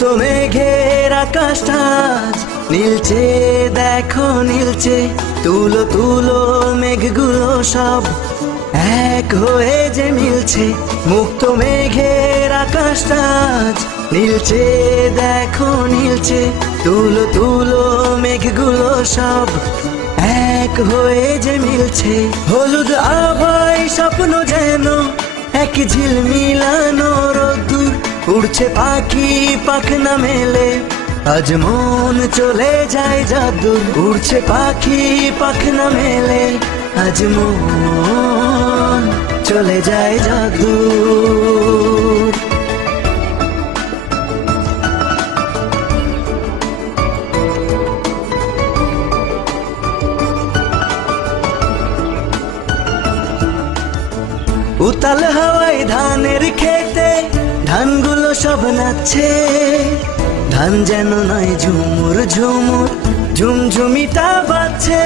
মুক্ত মেঘের আকাশটা আজ নীলচে, দেখো নীলচে। তুলো তুলো মেঘগুলো সব এক হয়ে যে মিলছে। মুক্ত মেঘের আকাশটা আজ নীলচে, দেখো নীলচে। তুলো তুলো মেঘগুলো সব এক হয়ে যে মিলছে। হলুদ আভায় স্বপ্ন যেন এক ঝিলমিলানো রোদ্দুর। উড়ছে পাখি পাখনা মেলে, আজ মন চলে যায় জাদুর। উড়ছে পাখি পাখনা মেলে, আজ মন চলে যায় জাদুর। উতাল হাওয়ায় ধানের খেতে ধানগুলো সব নাচছে। ধান যেন নয় ঝুমুর ঝুমুর ঝুমঝুমিটা বাজছে।